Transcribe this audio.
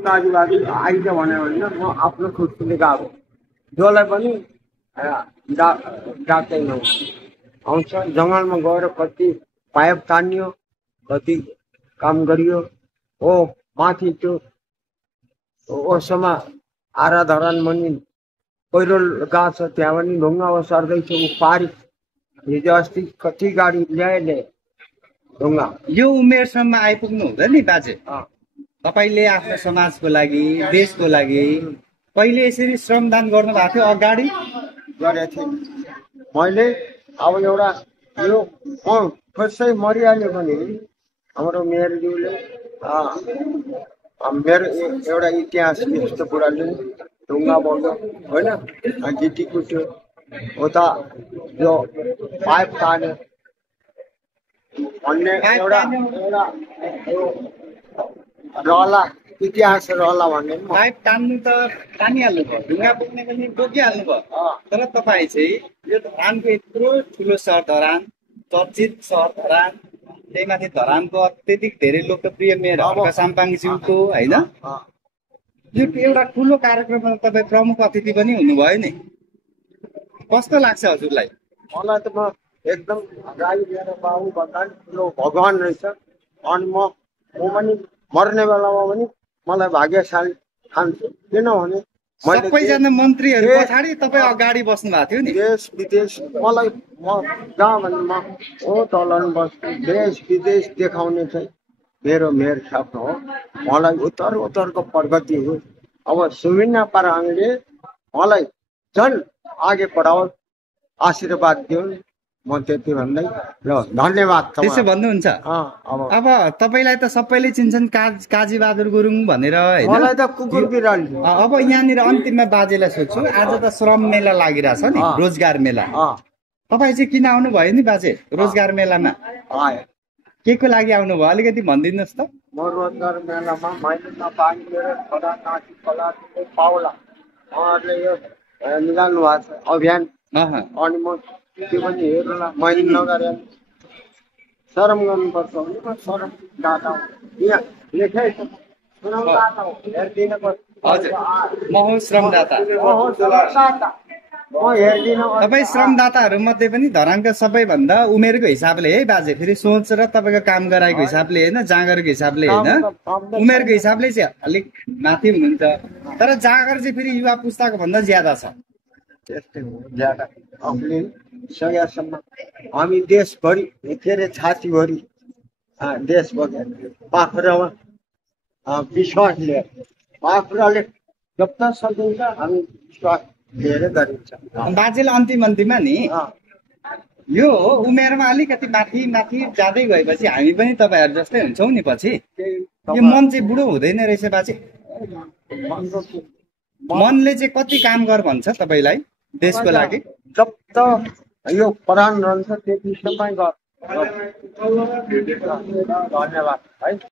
काजुवादी आइज भन्यो भने म आफ्नो खुसीले गएको जसलाई पनि डाक्दैन आउँछ जङ्गलमा गएर कति पाइप तानियो कति काम गरियो हो माथि त्यो ओसमा आराधरान पनि पहिरो गएको छ त्यहाँ पनि ढुङ्गा सर्दैछ ऊ पारी हिजो अस्ति कति गाडी ल्याए ढुङ्गा यो उमेरसम्म आइपुग्नु हुँदैन नि बाजे तपाईले आफ्नो समाजको लागि देशको लागि कहिले यसरी श्रमदान गर्नु भएको थियो अगाडि गरेको थिएँ मैले अब एउटा यो कसै मरिहाल्यो भने हाम्रो मेयरज्यूले मेरो एउटा इतिहास यस्तो कुराले ढुङ्गा बग्यो होइन गिटी कुट्यो उता यो पाइप तान्यो भन्ने एउटा रहला इतिहास रहला भन्ने पाइप तान्नु त तानिहाल्नु भयो ढुङ्गा बोक्ने पनि बोकिहाल्नु भयो तर तपाईँ चाहिँ यो धरानको यत्रो ठुलो सहर धरान चर्चित सहर धरान त्यही माथि धरानको अत्यधिक धेरै लोकप्रिय मेयर हर्क साम्पाङज्यूको होइन यो एउटा ठुलो कार्यक्रममा तपाईँ प्रमुख अतिथि पनि हुनुभयो नि कस्तो लाग्छ हजुरलाई मलाई त म एकदम गाई लिएर बाबु भन्दा ठुलो भगवान रहेछ अनि म पनि मर्ने बेलामा पनि मलाई भाग्यशाली ठान्छु किनभने सबैजना मन्त्रीहरू पछाडि तपाईँ अगाडि बस्नु भएको थियो नि देश विदेश मलाई म जहाँ भने म ओ तलन बस्छु देश विदेश देखाउने चाहिँ मेरो मेयर साहब हो मलाई उत्तरको प्रगति हो अब सुमिना पाराङले मलाई झन् आगे बढाओस् आशीर्वाद दिउन् म त्यति भन्दै ल धन्यवाद त्यसो भन्नुहुन्छ अब तपाईलाई त सबैले चिन्छन् काजी बहादुर गुरुङ भनेर हैन मलाई त कुकुर बिराली अब यहाँनिर अन्तिममा बाजेलाई सोध्छु आज त श्रम मेला लागिरहेछ नि रोजगार मेला तपाईँ चाहिँ किन आउनु भयो नि बाजे रोजगार मेलामा के को लागि आउनु भयो अलिकति भनिदिनुहोस् त म रोजगार मेलामा मैले नपानी मेरो छोरा नाति कलाको पाउला उहाँहरूले यो निकाल्नु भएको छ अभियान अनि म त्यो पनि हेर्नुला मैले नगरे शरम गर्नुपर्छ भने म शरम दाता यहाँ लेखै छ श्रमदाता हो हेर्दिन हजुर म हो श्रमदाता म हेर्दिन तपाईँ श्रमदाताहरू मध्ये पनि धरानका सबैभन्दा उमेरको हिसाबले है बाजे फेरि सोच र तपाईँको काम गराएको हिसाबले होइन जाँगरको हिसाबले होइन उमेरको हिसाबले चाहिँ अलिक माथि हुनुहुन्छ तर जाँगर चाहिँ फेरि युवा पुस्ताको भन्दा ज्यादा छ त्यस्तै हो ज्यादा आफूले सकेसम्म हामी देशभरि के अरे छातीभरि देश बगेर पाखुरामा विश्वास लिएर पाखुराले जब सकिन्छ हामी विश्वास लिएर गरिन्छ बाजेले अन्तिममा नि यो उमेरमा अलिकति माथि माथि जाँदै गएपछि हामी पनि तपाईँहरू जस्तै हुन्छौँ नि पछि यो मन चाहिँ बुढो हुँदैन रहेछ बाजे मनले चाहिँ कति काम गर भन्छ तपाईँलाई देशको लागि जब त यो प्राण रहन्छ त्यति समय गर धन्यवाद है।